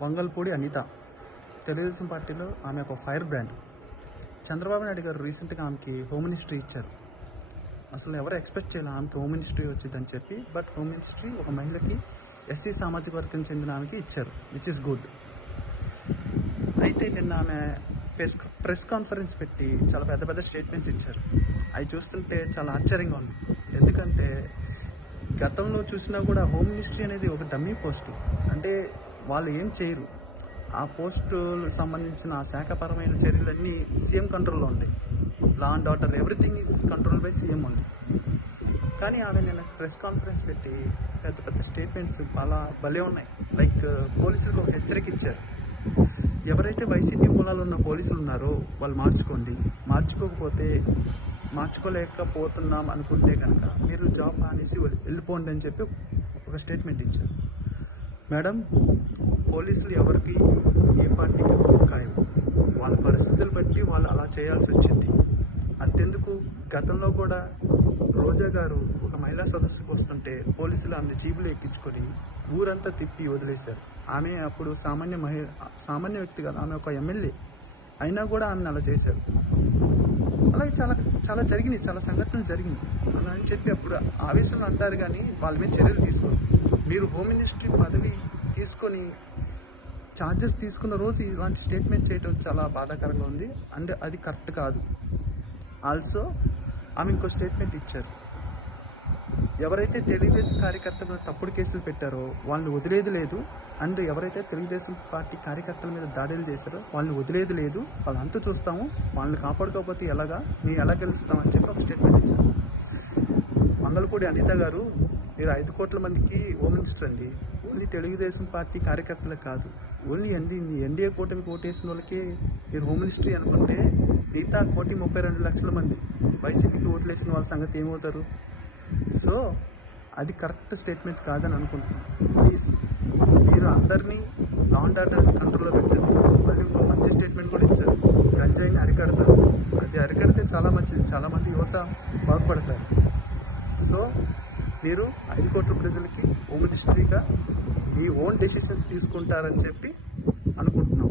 వంగల్పూడి అనిత. తెలుగుదేశం పార్టీలో ఆమె ఒక ఫైర్ బ్రాండ్. చంద్రబాబు నాయుడు గారు రీసెంట్గా ఆమెకి హోమ్ మినిస్ట్రీ ఇచ్చారు. అసలు ఎవరు ఎక్స్పెక్ట్ చేయాలి ఆమెకి హోమ్ మినిస్ట్రీ వచ్చిందని చెప్పి బట్ హోమ్ మినిస్ట్రీ ఒక మహిళకి ఎస్సీ సామాజిక వర్గం చెందిన ఆమెకి ఇచ్చారు విచ్ ఇస్ గుడ్ అయితే నిన్న ఆమె ప్రెస్ ప్రెస్ కాన్ఫరెన్స్ పెట్టి చాలా పెద్ద పెద్ద స్టేట్మెంట్స్ ఇచ్చారు. అవి చూస్తుంటే చాలా ఆశ్చర్యంగా ఉంది. ఎందుకంటే గతంలో చూసినా కూడా హోమ్ మినిస్ట్రీ అనేది ఒక డమ్మీ పోస్టు. అంటే వాళ్ళు ఏం చేయరు. ఆ పోస్టు సంబంధించిన ఆ శాఖపరమైన చర్యలన్నీ సీఎం కంట్రోల్లో ఉంటాయి. Law and order everything is control by CM ఉంది కానీ ఆమె నిన్న ప్రెస్ కాన్ఫరెన్స్ పెట్టి పెద్ద పెద్ద స్టేట్మెంట్స్ చాలా భలే ఉన్నాయి. లైక్ పోలీసులకు ఒక హెచ్చరిక ఇచ్చారు. ఎవరైతే వైసీపీ మూలాలు ఉన్న పోలీసులు ఉన్నారో వాళ్ళు మార్చుకోండి. మార్చుకోకపోతే మార్చుకోలేకపోతున్నాం అనుకుంటే కనుక మీరు జాబ్ మానేసి వెళ్ళిపోండి అని చెప్పి ఒక స్టేట్మెంట్ ఇచ్చారు. మేడం పోలీసులు ఎవరికి ఏ పార్టీకి ఖాయం? వాళ్ళ పరిస్థితులు బట్టి వాళ్ళు అలా చేయాల్సి వచ్చింది. అంతెందుకు? గతంలో కూడా రోజా గారు ఒక మహిళా సదస్సుకు వస్తుంటే పోలీసులు ఆమె జీబులు ఎక్కించుకొని ఊరంతా తిప్పి వదిలేశారు. ఆమె అప్పుడు సామాన్య మహిళ సామాన్య వ్యక్తి కాదు ఆమె ఒక ఎమ్మెల్యే. అయినా కూడా ఆమెను అలా చేశారు. అలాగే చాలా చాలా జరిగినాయి చాలా సంఘటనలు జరిగినాయి. అలా అని చెప్పి అప్పుడు ఆవేశంలో అంటారు కానీ వాళ్ళ మీద చర్యలు తీసుకోరు. మీరు హోమ్ మినిస్ట్రీ పదవి తీసుకొని ఛార్జెస్ తీసుకున్న రోజు ఇలాంటి స్టేట్మెంట్ చేయడం చాలా బాధాకరంగా ఉంది. అండ్ అది కరెక్ట్ కాదు. ఆల్సో ఆమె ఇంకో స్టేట్మెంట్ ఇచ్చారు. ఎవరైతే తెలుగుదేశం కార్యకర్తల మీద తప్పుడు కేసులు పెట్టారో వాళ్ళని వదిలేది లేదు. అండ్ ఎవరైతే తెలుగుదేశం పార్టీ కార్యకర్తల మీద దాడులు చేశారో వాళ్ళని వదిలేది లేదు. వాళ్ళంతా చూస్తాము. వాళ్ళని కాపాడుకోకపోతే ఎలాగా? మేము ఎలా గెలుస్తామని చెప్పి ఒక స్టేట్మెంట్ ఇచ్చారు. మంగళపూడి అనిత గారు మీరు ఐదు కోట్ల మందికి హోమ్ మినిస్టర్ అండి. ఓన్లీ తెలుగుదేశం పార్టీ కార్యకర్తలకు కాదు. ఓన్లీ ఎన్డీ ఎన్డీఏ కూటమికి ఓటేసిన వాళ్ళకి మీరు హోమ్ మినిస్ట్రీ అనుకుంటే మిగతా కోటి ముప్పై రెండు లక్షల మంది వైసీపీకి ఓట్లేసిన వాళ్ళ సంగతి ఏమవుతారు? సో అది కరెక్ట్ స్టేట్మెంట్ కాదని అనుకుంటున్నాను ప్లీజ్ మీరు అందరినీ లా అండ్ కంట్రోల్లో పెట్టండి. మళ్ళీ ఇంకో మంచి స్టేట్మెంట్ కూడా ఇచ్చారు. గంజాయిని అరికడతారు. అది అరికడితే చాలా మంచిది. చాలామంది యువత బాగుపడతారు. సో మీరు ఐదు కోట్ల ప్రజలకి హోమ్ మినిస్ట్రీగా మీ ఓన్ డెసిషన్స్ తీసుకుంటారని చెప్పి అనుకుంటున్నాం.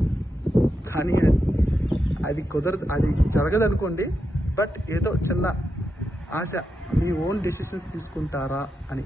కానీ అది కుదరదు అది జరగదనుకోండి బట్ ఏదో చిన్న ఆశ మీ ఓన్ డెసిషన్స్ తీసుకుంటారా అని.